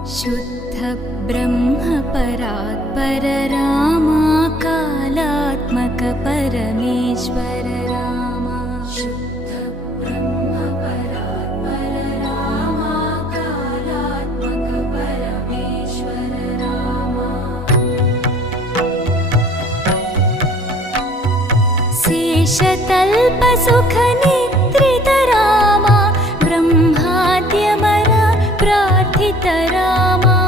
शुद्ध ब्रह्म परात्पर रामा कालात्मक परमेश्वर रामा शुद्ध ब्रह्म परात्पर रामा कालात्मक परमेश्वर रामा शेषतल्प सुख निद्रित रामा ब्रह्माद्यमर प्रार्थित रामा